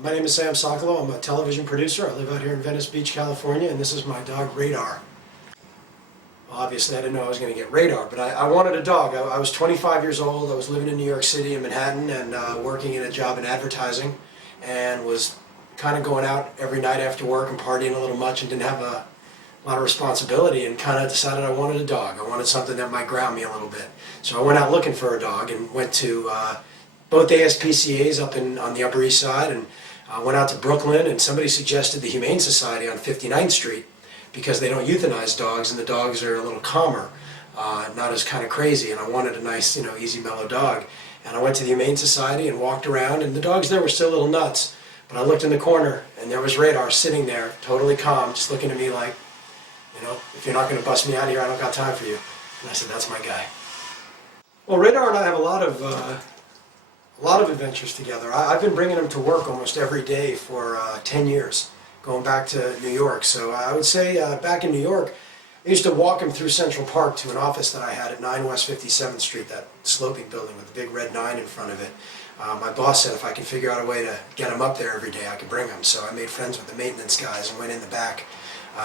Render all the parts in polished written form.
My name is Sam Sokolow. I'm a television producer. I live out here in Venice Beach, California, and this is my dog Radar. Obviously, I didn't know I was going to get Radar, but I wanted a dog. I was 25 years old. I was living in New York City in Manhattan and working in a job in advertising, and was kind of going out every night after work and partying a little much and didn't have a lot of responsibility, and kind of decided I wanted a dog. I wanted something that might ground me a little bit. So I went out looking for a dog and went to both ASPCA's up on the Upper East Side, and went out to Brooklyn, and somebody suggested the Humane Society on 59th Street because they don't euthanize dogs and the dogs are a little calmer, not as kind of crazy, and I wanted a nice, easy, mellow dog. And I went to the Humane Society and walked around, and the dogs there were still a little nuts, but I looked in the corner and there was Radar sitting there, totally calm, just looking at me like, if you're not going to bust me out of here, I don't got time for you. And I said, that's my guy. Well, Radar and I have a lot of adventures together. I've been bringing him to work almost every day for 10 years, going back to New York. So I would say back in New York, I used to walk him through Central Park to an office that I had at 9 West 57th Street, that sloping building with the big red 9 in front of it. My boss said if I could figure out a way to get him up there every day, I could bring him. So I made friends with the maintenance guys and went in the back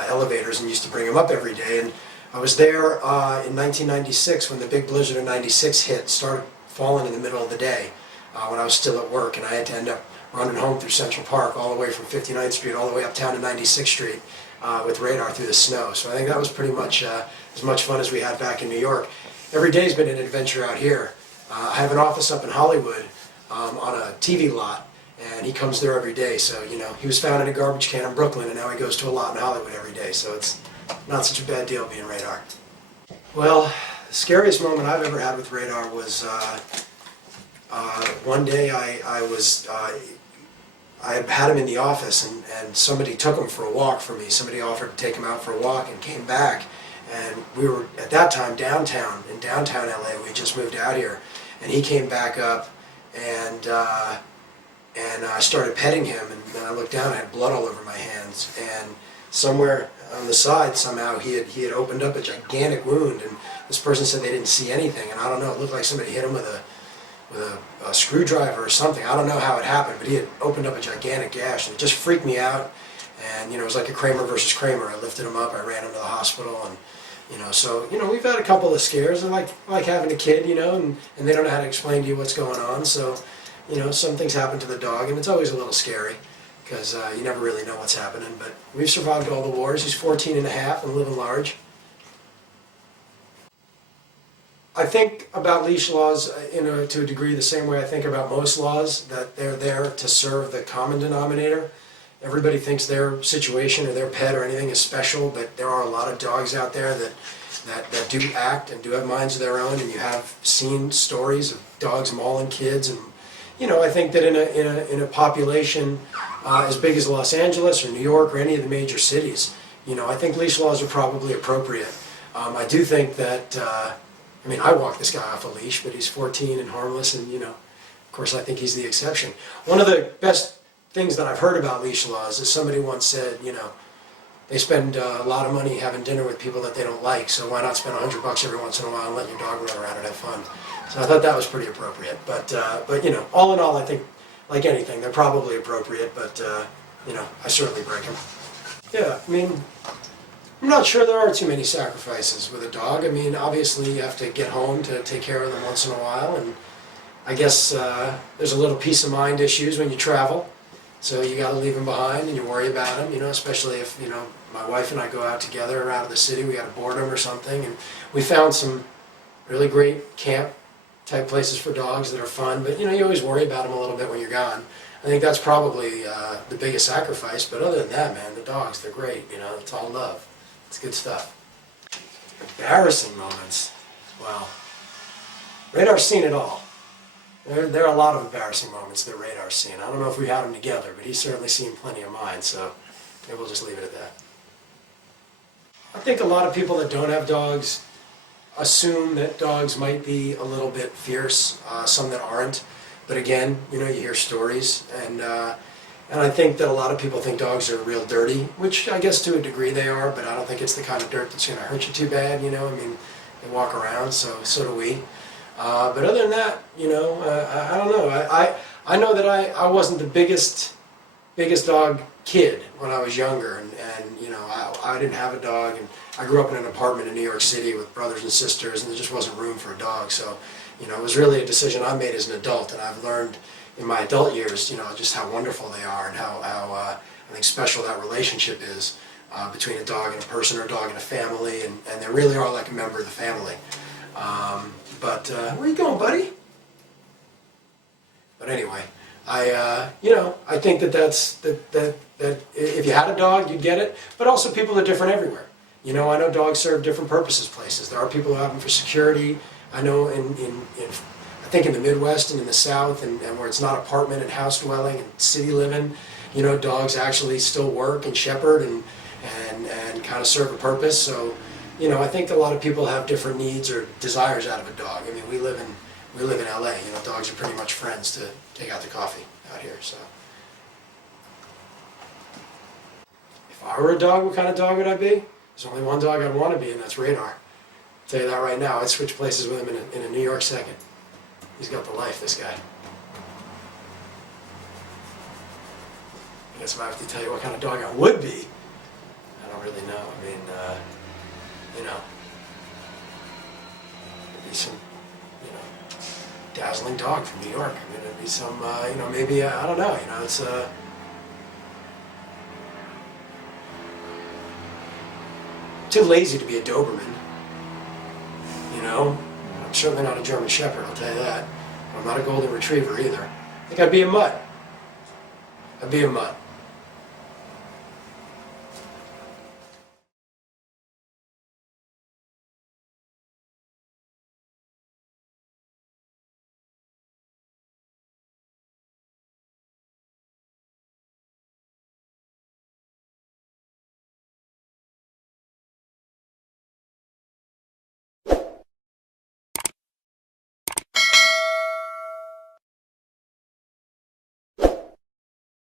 elevators and used to bring him up every day. And I was there in 1996 when the big blizzard of '96 hit, started falling in the middle of the day when I was still at work, and I had to end up running home through Central Park all the way from 59th Street all the way uptown to 96th Street with Radar through the snow. So I think that was pretty much as much fun as we had back in New York. Every day's been an adventure out here. I have an office up in Hollywood on a TV lot, and he comes there every day. So, he was found in a garbage can in Brooklyn, and now he goes to a lot in Hollywood every day. So it's not such a bad deal being Radar. Well, the scariest moment I've ever had with Radar was one day I had him in the office, and somebody took him for a walk for me. Somebody offered to take him out for a walk and came back. And we were, at that time, in downtown LA. We just moved out here. And he came back up, and I started petting him, and then I looked down, I had blood all over my hands, and somewhere on the side somehow he had opened up a gigantic wound, and this person said they didn't see anything, and I don't know, it looked like somebody hit him with a screwdriver or something. I don't know how it happened, but he had opened up a gigantic gash, and it just freaked me out. And it was like a Kramer versus Kramer. I lifted him up, I ran him to the hospital, and so we've had a couple of scares. I like having a kid, and they don't know how to explain to you what's going on. So some things happen to the dog, and it's always a little scary because you never really know what's happening. But we've survived all the wars. He's 14 and a half and living large. I think about leash laws to a degree the same way I think about most laws, that they're there to serve the common denominator. Everybody thinks their situation or their pet or anything is special, but there are a lot of dogs out there that do act and do have minds of their own, and you have seen stories of dogs mauling kids. And I think that in a population as big as Los Angeles or New York or any of the major cities, I think leash laws are probably appropriate. I do think that I walk this guy off a leash, but he's 14 and harmless, and of course I think he's the exception. One of the best things that I've heard about leash laws is somebody once said, they spend a lot of money having dinner with people that they don't like, so why not spend $100 every once in a while and let your dog run around and have fun? So I thought that was pretty appropriate. But all in all, I think, like anything, they're probably appropriate, but I certainly break them. Yeah, I'm not sure there are too many sacrifices with a dog. Obviously you have to get home to take care of them once in a while, and I guess there's a little peace of mind issues when you travel. So you got to leave them behind, and you worry about them, especially if, my wife and I go out together or out of the city, we got to board them or something. And we found some really great camp type places for dogs that are fun, but you always worry about them a little bit when you're gone. I think that's probably the biggest sacrifice, but other than that, man, the dogs, they're great, it's all love. It's good stuff. Embarrassing moments. Well, Radar's seen it all. There are a lot of embarrassing moments that Radar's seen. I don't know if we had them together, but he's certainly seen plenty of mine, so maybe we'll just leave it at that. I think a lot of people that don't have dogs assume that dogs might be a little bit fierce, some that aren't. But again, you hear stories, and I think that a lot of people think dogs are real dirty, which I guess to a degree they are, but I don't think it's the kind of dirt that's going to hurt you too bad, they walk around, so do we. But other than that, I don't know. I know that I wasn't the biggest biggest dog kid when I was younger, and you know, I didn't have a dog, and I grew up in an apartment in New York City with brothers and sisters, and there just wasn't room for a dog. So, you know, it was really a decision I made as an adult, and I've learned in my adult years, you know, just how wonderful they are, and how I think special that relationship is between a dog and a person, or a dog and a family, and they really are like a member of the family. Where you going, buddy? But anyway, you know, I think that if you had a dog, you'd get it. But also, people are different everywhere. You know, I know dogs serve different purposes places. There are people who have them for security. I know I think in the Midwest and in the South, and where it's not apartment and house dwelling and city living, you know, dogs actually still work and shepherd and kind of serve a purpose. So, you know, I think a lot of people have different needs or desires out of a dog. I mean, we live in LA. You know, dogs are pretty much friends to take out the coffee out here. So, if I were a dog, what kind of dog would I be? There's only one dog I'd want to be, and that's Radar. I'll tell you that right now. I'd switch places with him in a New York second. He's got the life, this guy. I guess if I have to tell you what kind of dog I would be, I don't really know. I mean, you know, it'd be some, you know, dazzling dog from New York. I mean, it'd be some, you know, maybe, I don't know, you know, it's too lazy to be a Doberman, you know. I'm certainly not a German Shepherd, I'll tell you that. I'm not a Golden Retriever either. I think I'd be a mutt. I'd be a mutt.